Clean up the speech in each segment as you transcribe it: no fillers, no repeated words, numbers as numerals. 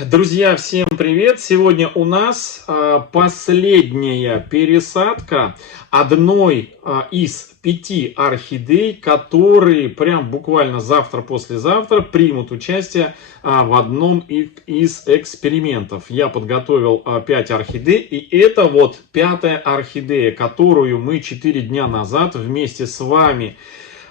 Друзья, всем привет! Сегодня у нас последняя пересадка одной из 5 орхидей, которые прям буквально завтра-послезавтра примут участие в одном из экспериментов. Я подготовил 5 орхидей, и это вот 5-я орхидея, которую мы 4 дня назад вместе с вами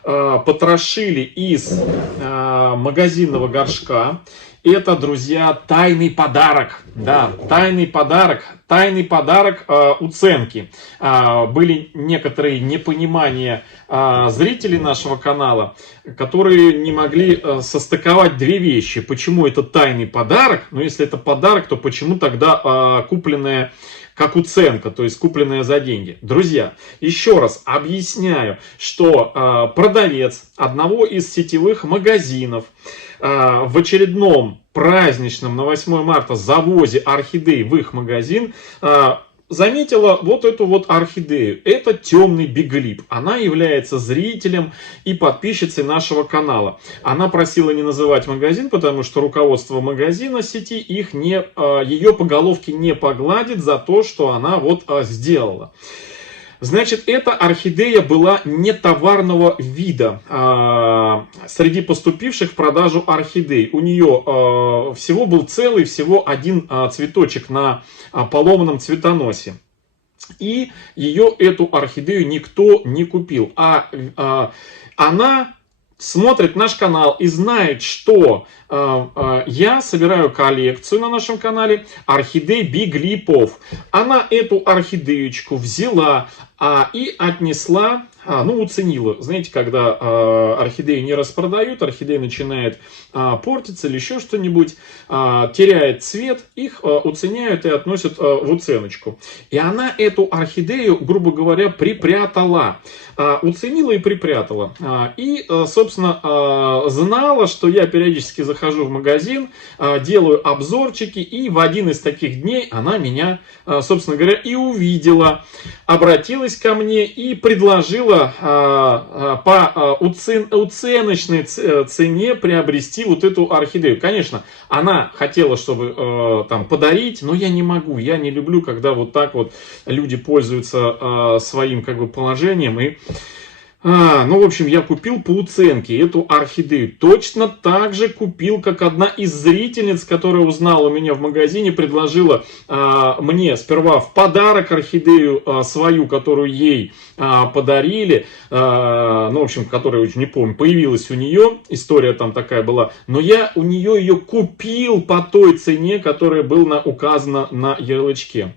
потрошили из магазинного горшка. Это, друзья, тайный подарок. Да, тайный подарок уценки. Были некоторые непонимания зрителей нашего канала, которые не могли состыковать две вещи. Почему это тайный подарок? Но если это подарок, то почему тогда купленная как уценка, то есть купленная за деньги? Друзья, еще раз объясняю, что продавец одного из сетевых магазинов в очередном праздничном на 8 марта завозе орхидей в их магазин заметила вот эту вот орхидею. Это темный биглип. Она является зрителем и подписчицей нашего канала. Она просила не называть магазин, потому что руководство магазина сети ее по головке не погладит за то, что она вот сделала. Значит, эта орхидея была не товарного вида среди поступивших в продажу орхидей. У нее всего был всего один цветочек на поломанном цветоносе. И эту орхидею никто не купил. Она смотрит наш канал и знает, что я собираю коллекцию на нашем канале орхидей биглипов. Она эту орхидеечку взяла и отнесла, уценила. Знаете, когда орхидеи не распродают, орхидея начинает портиться или еще что-нибудь, теряет цвет, их уценяют и относят в уценочку. И она эту орхидею, грубо говоря, припрятала. Уценила и припрятала. И, собственно, знала, что я периодически захожу в магазин, делаю обзорчики, и в один из таких дней она меня, собственно говоря, и увидела. Обратилась ко мне и предложила по уценочной цене приобрести вот эту орхидею. Конечно, она хотела, чтобы подарить, но я не могу, я не люблю, когда вот так вот люди пользуются своим положением. И в общем, я купил по уценке эту орхидею. Точно так же купил, как одна из зрительниц, которая узнала меня в магазине, предложила мне сперва в подарок орхидею свою, которую ей подарили. В общем, которая, не помню, появилась у нее. История там такая была. Но я у нее ее купил по той цене, которая была указана на ярлычке.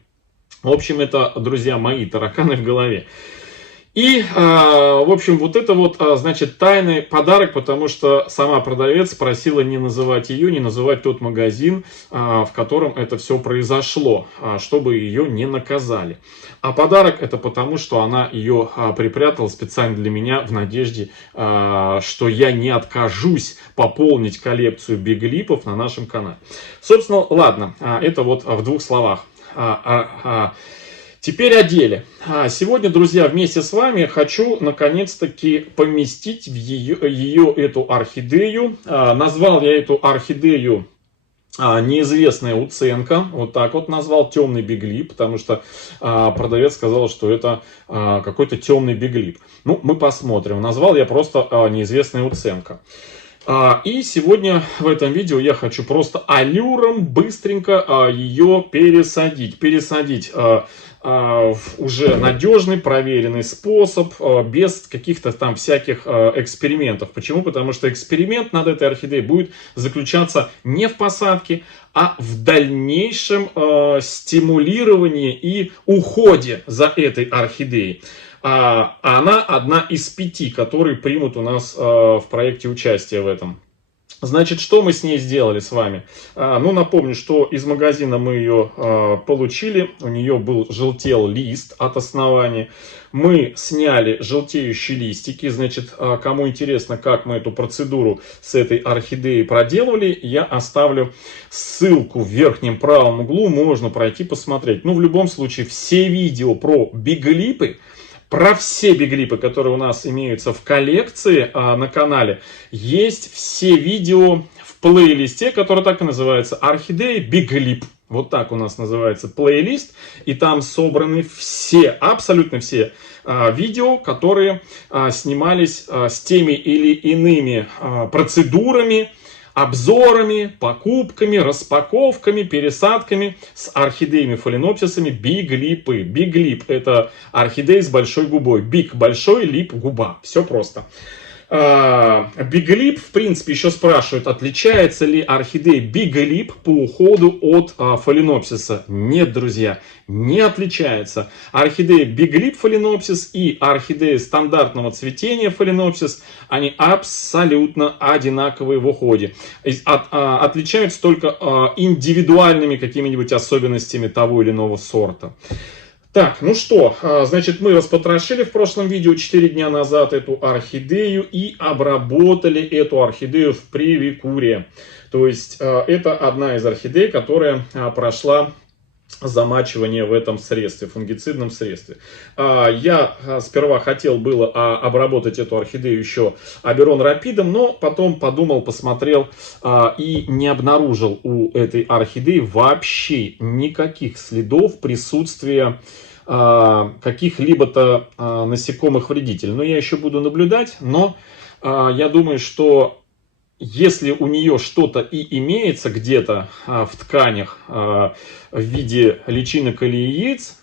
В общем, это, друзья мои, тараканы в голове. И, в общем, вот это вот, значит, тайный подарок, потому что сама продавец просила не называть ее, не называть тот магазин, в котором это все произошло, чтобы ее не наказали. А подарок это потому, что она ее припрятала специально для меня в надежде, что я не откажусь пополнить коллекцию биглипов на нашем канале. Собственно, ладно, это вот в двух словах. Теперь о деле. Сегодня, друзья, вместе с вами хочу наконец-таки поместить в ее эту орхидею. Назвал я эту орхидею неизвестная уценка. Вот так вот назвал, темный биглип, потому что продавец сказал, что это какой-то темный биглип. Ну, мы посмотрим. Назвал я просто неизвестная уценка. И сегодня в этом видео я хочу просто аллюром быстренько ее пересадить. Пересадить в уже надежный, проверенный способ, без каких-то там всяких экспериментов. Почему? Потому что эксперимент над этой орхидеей будет заключаться не в посадке, а в дальнейшем стимулировании и уходе за этой орхидеей. Она одна из 5, которые примут у нас в проекте участие в этом. Значит, что мы с ней сделали с вами? Напомню, что из магазина мы ее получили. У нее желтел лист от основания. Мы сняли желтеющие листики. Значит, кому интересно, как мы эту процедуру с этой орхидеей проделывали, я оставлю ссылку в верхнем правом углу. Можно пройти посмотреть. В любом случае, все видео про биглипы, про все биглипы, которые у нас имеются в коллекции на канале, есть все видео в плейлисте, который так и называется «Орхидеи Big Lip». Вот так у нас называется плейлист. И там собраны все, абсолютно все видео, которые снимались с теми или иными процедурами, обзорами, покупками, распаковками, пересадками с орхидеями-фаленопсисами Big Lip. Big Lip — это орхидеи с большой губой. Big — большой, Lip — губа. Все просто. Big Lip, в принципе, еще спрашивают, отличается ли орхидея Big Lip по уходу от фаленопсиса. Нет, друзья, не отличается. Орхидея Big Lip фаленопсис и орхидея стандартного цветения фаленопсис, они абсолютно одинаковые в уходе. Отличаются только индивидуальными какими-нибудь особенностями того или иного сорта. Так, ну что, значит, мы распотрошили в прошлом видео 4 дня назад эту орхидею и обработали эту орхидею в привикуре. То есть, это одна из орхидей, которая прошла замачивание в этом средстве, фунгицидном средстве. Я сперва хотел было обработать эту орхидею еще Аберон Рапидом, но потом подумал, посмотрел и не обнаружил у этой орхидеи вообще никаких следов присутствия каких-либо насекомых вредителей. Но я еще буду наблюдать, но я думаю, что если у нее что-то и имеется где-то в тканях в виде личинок или яиц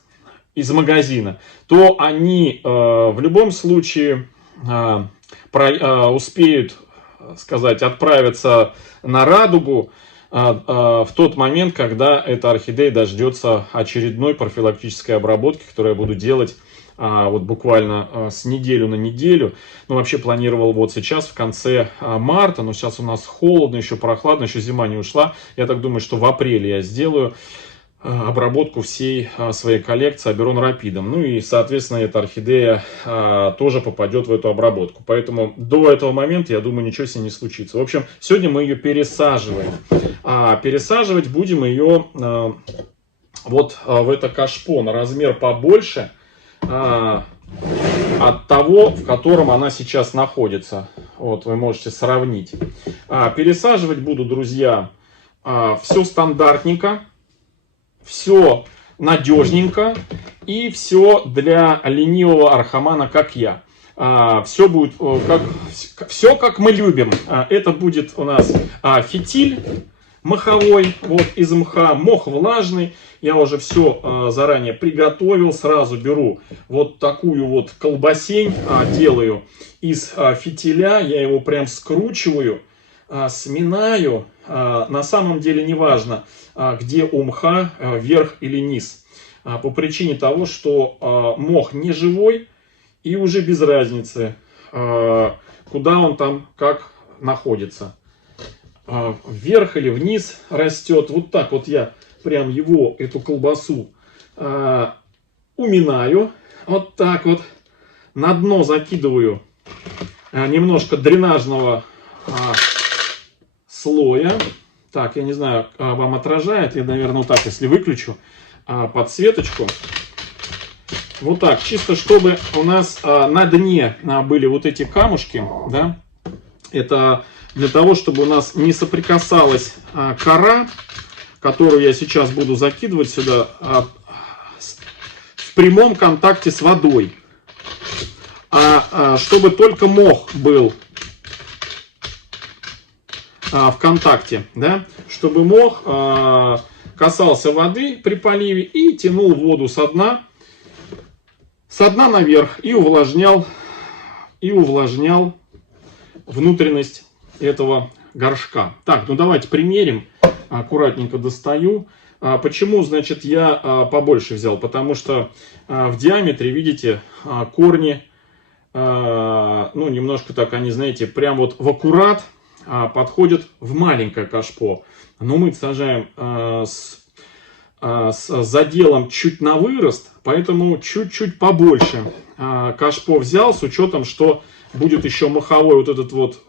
из магазина, то они в любом случае успеют, сказать, отправиться на радугу в тот момент, когда эта орхидея дождется очередной профилактической обработки, которую я буду делать вот буквально с неделю на неделю. Ну, вообще планировал вот сейчас в конце марта, но сейчас у нас холодно, еще прохладно, еще зима не ушла. Я так думаю, что в апреле я сделаю обработку всей своей коллекции Аберон Рапидом. Ну и, соответственно, эта орхидея тоже попадет в эту обработку. Поэтому до этого момента, я думаю, ничего с ней не случится. В общем, сегодня мы ее пересаживаем. Пересаживать будем ее вот в это кашпо на размер побольше от того, в котором она сейчас находится. Вот вы можете сравнить. Пересаживать буду, друзья, все стандартненько, все надежненько и все для ленивого архамана, как я. Все будет все как мы любим. Это будет у нас фитиль моховой, вот из мха, мох влажный. Я уже все заранее приготовил. Сразу беру вот такую вот колбасень, делаю из фитиля. Я его прям скручиваю, сминаю. На самом деле не важно, где у мха верх или низ. По причине того, что мох не живой и уже без разницы, куда он там как находится. Вверх или вниз растет. Вот так вот я прям его, эту колбасу, уминаю. Вот так вот. На дно закидываю немножко дренажного слоя. Так, я не знаю, вам отражает. Я, наверное, вот так, если выключу подсветочку. Вот так, чисто чтобы у нас на дне были вот эти камушки, да. Это для того, чтобы у нас не соприкасалась кора, которую я сейчас буду закидывать сюда, в прямом контакте с водой. Чтобы только мох был в контакте, да? Чтобы мох касался воды при поливе и тянул воду со дна наверх и увлажнял внутренность этого горшка. Так, ну давайте примерим. Аккуратненько достаю. Почему, значит, я побольше взял? Потому что в диаметре, видите, корни, ну, немножко так, они, знаете, прям вот в аккурат подходят в маленькое кашпо. Но мы сажаем с заделом чуть на вырост, поэтому чуть-чуть побольше кашпо взял, с учетом, что будет еще моховой вот этот вот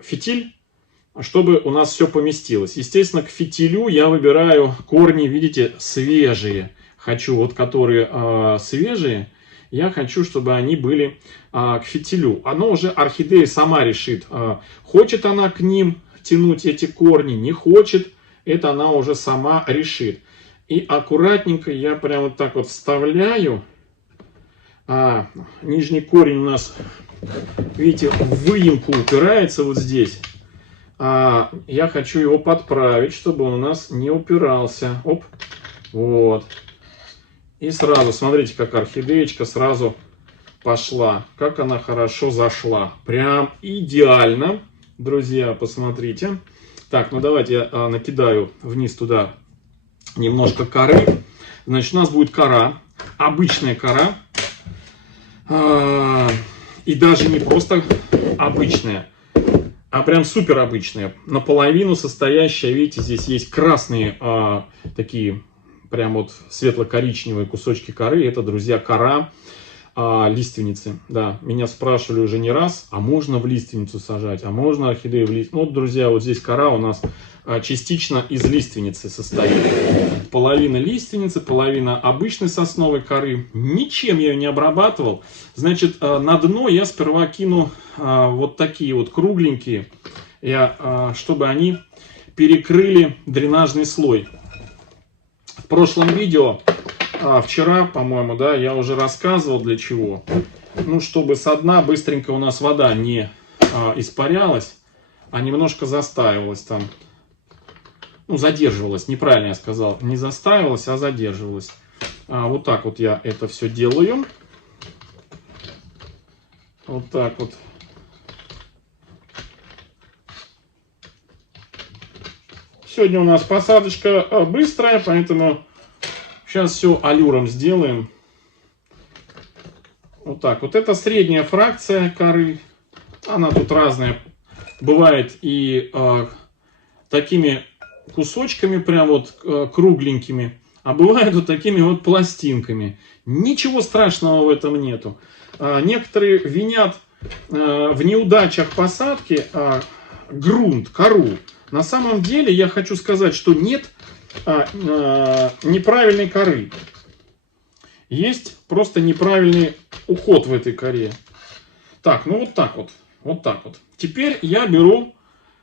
фитиль, чтобы у нас все поместилось. Естественно, к фитилю я выбираю корни, видите, свежие. Хочу вот, которые свежие, я хочу, чтобы они были к фитилю. Оно уже, орхидея сама решит, хочет она к ним тянуть эти корни, не хочет, это она уже сама решит. И аккуратненько я прям вот так вот вставляю. Нижний корень у нас, видите, в выемку упирается вот здесь. Я хочу его подправить, чтобы он у нас не упирался. Оп, вот. И сразу, смотрите, как орхидеечка сразу пошла. Как она хорошо зашла. Прям идеально. Друзья, посмотрите. Так, ну давайте я накидаю вниз туда немножко коры. Значит, у нас будет кора. Обычная кора. И даже не просто обычная, а прям супер обычная. Наполовину состоящая, видите, здесь есть красные такие прям вот светло-коричневые кусочки коры. Это, друзья, кора лиственницы. Да, меня спрашивали уже не раз, а можно в лиственницу сажать, а можно орхидею в лиственницу. Ну, вот, друзья, вот здесь кора у нас частично из лиственницы состоит. Половина лиственницы, половина обычной сосновой коры. Ничем я ее не обрабатывал. Значит, на дно я сперва кину вот такие вот кругленькие, чтобы они перекрыли дренажный слой. В прошлом видео, вчера, по-моему, да, я уже рассказывал для чего. Ну, чтобы со дна быстренько у нас вода не испарялась, а немножко застаивалась там. Ну, задерживалась, неправильно я сказал. Не застаивалась, а задерживалась. Вот так вот я это все делаю. Вот так вот. Сегодня у нас посадочка быстрая, поэтому сейчас все аллюром сделаем. Вот так вот. Это средняя фракция коры. Она тут разная. Бывает и такими кусочками, прям вот кругленькими. А бывает вот такими вот пластинками. Ничего страшного в этом нету. Некоторые винят в неудачах посадки грунт, кору. На самом деле я хочу сказать, что нет неправильной коры. Есть просто неправильный уход в этой коре. Так, ну вот так вот. Вот так вот. Теперь я беру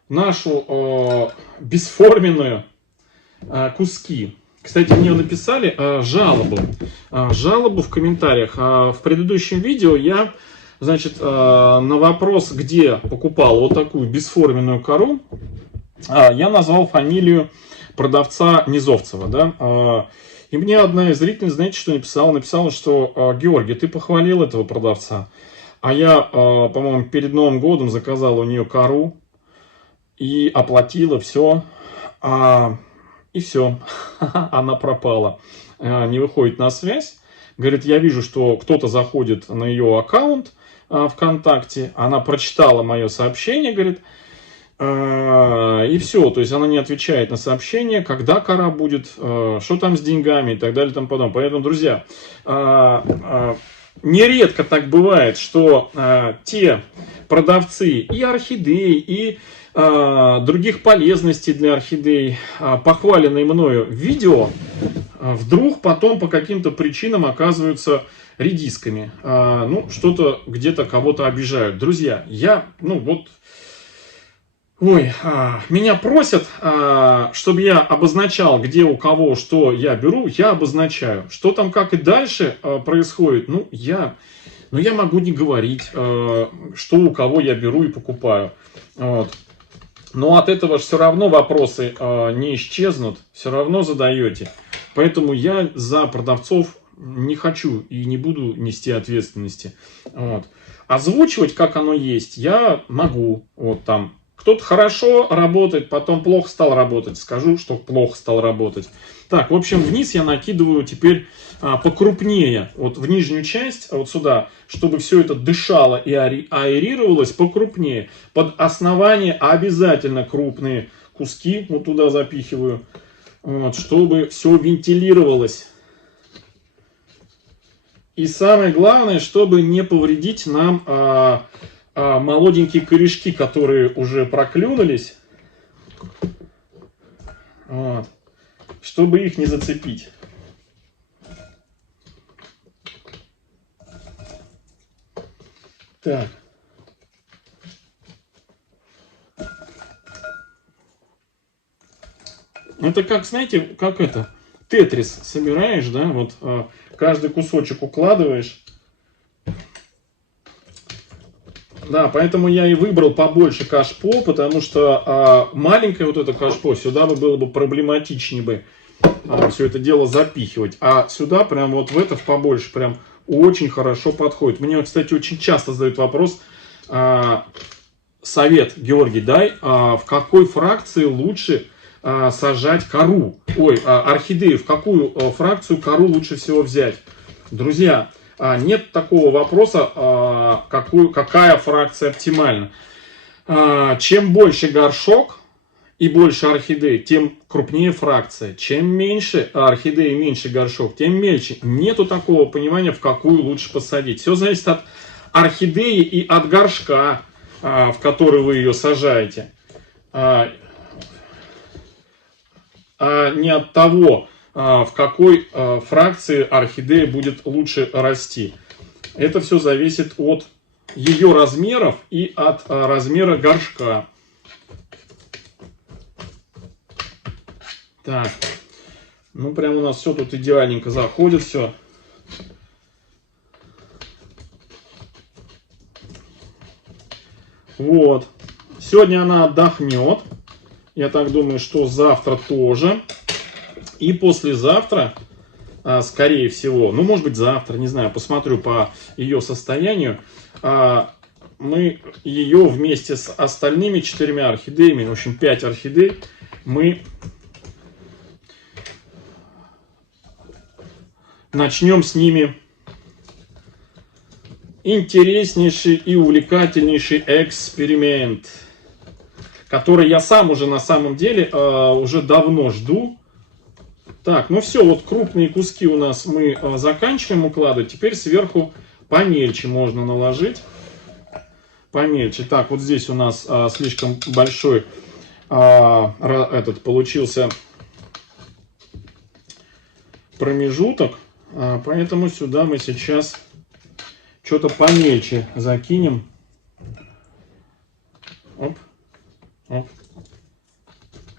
нашу бесформенную куски. Кстати, мне написали жалобу. Жалобу в комментариях. В предыдущем видео я, значит, на вопрос, где покупал вот такую бесформенную кору, я назвал фамилию продавца Низовцева, да. И мне одна из зрительниц, знаете, что написала? Написала, что Георгий, ты похвалил этого продавца. А я, по-моему, перед Новым годом заказал у нее кору и оплатила все. И все, она пропала, не выходит на связь. Говорит, я вижу, что кто-то заходит на ее аккаунт ВКонтакте, она прочитала мое сообщение, говорит, и все, то есть она не отвечает на сообщение, когда кора будет, что там с деньгами и так далее и тому подобное. Поэтому, друзья, нередко так бывает, что те продавцы и орхидей, и других полезностей для орхидей, похваленные мною видео, вдруг потом по каким-то причинам оказываются редисками. Ну, что-то где-то кого-то обижают. Друзья, меня просят, чтобы я обозначал, где у кого что я беру, я обозначаю. Что там, как и дальше происходит, я могу не говорить, что у кого я беру и покупаю. Вот. Но от этого же все равно вопросы не исчезнут, все равно задаете. Поэтому я за продавцов не хочу и не буду нести ответственности. Вот. Озвучивать, как оно есть, я могу. Вот там кто-то хорошо работает, потом плохо стал работать. Скажу, что плохо стал работать. Так, в общем, вниз я накидываю теперь покрупнее, вот в нижнюю часть, вот сюда, чтобы все это дышало и аэрировалось покрупнее. Под основание обязательно крупные куски вот туда запихиваю, вот, чтобы все вентилировалось. И самое главное, чтобы не повредить нам молоденькие корешки, которые уже проклюнулись, вот, чтобы их не зацепить. Так. Это как, знаете, как это, тетрис собираешь, да, вот каждый кусочек укладываешь. Да, поэтому я и выбрал побольше кашпо, потому что маленькое вот это кашпо сюда было бы проблематичнее бы все это дело запихивать. А сюда прям вот в это побольше прям очень хорошо подходит. Мне, кстати, очень часто задают вопрос, совет, Георгий, дай, в какой фракции лучше сажать кору, орхидею, в какую фракцию кору лучше всего взять. Друзья, нет такого вопроса, какая фракция оптимальна. Чем больше горшок и больше орхидей, тем крупнее фракция. Чем меньше орхидей и меньше горшок, тем мельче. Нету такого понимания, в какую лучше посадить. Все зависит от орхидеи и от горшка, в который вы ее сажаете. А не от того, в какой фракции орхидея будет лучше расти. Это все зависит от ее размеров и от размера горшка. Так, ну прям у нас все тут идеальненько заходит, все. Вот. Сегодня она отдохнет. Я так думаю, что завтра тоже. И послезавтра, скорее всего, ну, может быть, завтра, не знаю, посмотрю по ее состоянию, мы ее вместе с остальными 4 орхидеями, в общем, 5 орхидей, мы начнем с ними интереснейший и увлекательнейший эксперимент, который я сам уже на самом деле уже давно жду. Так, ну все, вот крупные куски у нас мы заканчиваем укладывать. Теперь сверху помельче можно наложить. Помельче. Так, вот здесь у нас слишком большой получился промежуток. Поэтому сюда мы сейчас что-то помельче закинем. Оп, оп,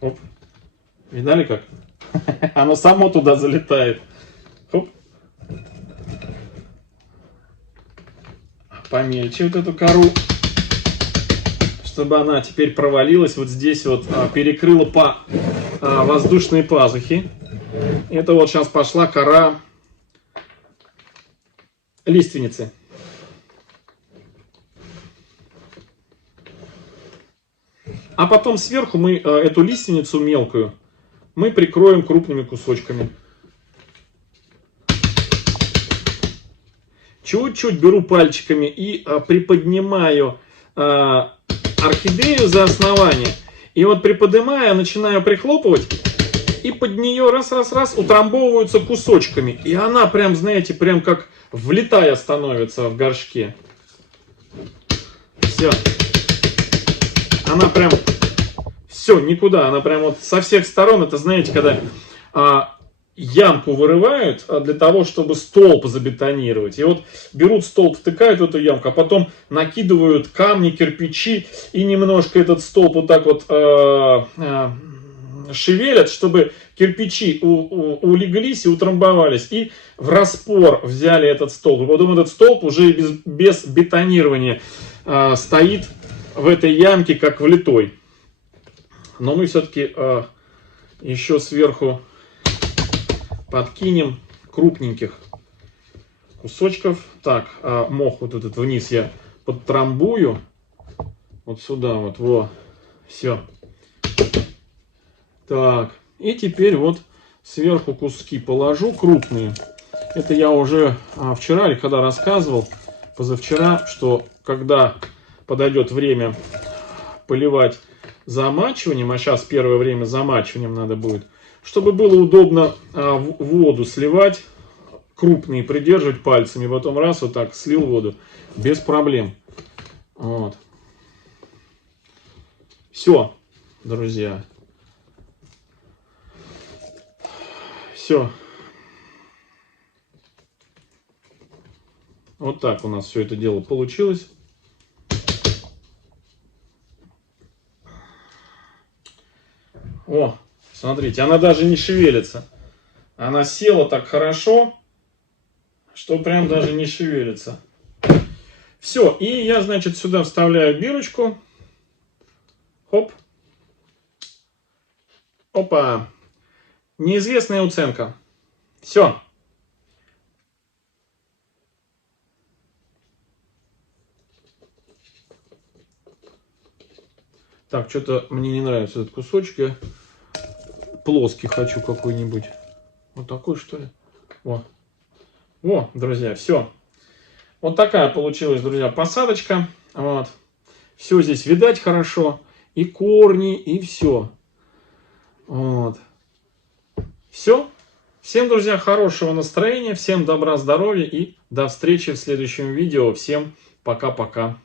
оп. Видали как? Оно само туда залетает. Оп. Помельче вот эту кору, чтобы она теперь провалилась вот здесь вот, перекрыла по воздушные пазухи. Это вот сейчас пошла кора лиственницы. А потом сверху мы эту лиственницу мелкую мы прикроем крупными кусочками. Чуть-чуть беру пальчиками и приподнимаю орхидею за основание. И вот приподнимая, начинаю прихлопывать. И под нее раз-раз-раз утрамбовываются кусочками. И она прям, знаете, прям как влетая становится в горшке. Все. Она прям... Все, никуда. Она прям вот со всех сторон. Это, знаете, когда ямку вырывают для того, чтобы столб забетонировать. И вот берут столб, втыкают в эту ямку, а потом накидывают камни, кирпичи и немножко этот столб вот так вот шевелят, чтобы кирпичи улеглись и утрамбовались. И в распор взяли этот столб. И потом этот столб уже без бетонирования стоит в этой ямке как влитой. Но мы все-таки еще сверху подкинем крупненьких кусочков. Так, мох вот этот вниз я подтрамбую. Вот сюда вот, во. Все. Так, и теперь вот сверху куски положу крупные. Это я уже вчера или когда рассказывал, позавчера, что когда подойдет время поливать замачиванием, а сейчас первое время замачиванием надо будет, чтобы было удобно воду сливать, крупные придерживать пальцами, потом раз вот так слил воду, без проблем. Вот. Все, друзья. Все. Вот так у нас все это дело получилось. О, Смотрите, она даже не шевелится. Она села так хорошо, что прям даже не шевелится. Все, и я, значит, сюда вставляю бирочку. Хоп. Опа. Неизвестная уценка. Все. Так, что-то мне не нравится этот кусочек. Я плоский хочу какой-нибудь. Вот такой, что ли? О. О, друзья, все. Вот такая получилась, друзья, посадочка. Вот. Все здесь видать хорошо. И корни, и все. Вот. Все. Всем, друзья, хорошего настроения. Всем добра, здоровья. И до встречи в следующем видео. Всем пока-пока.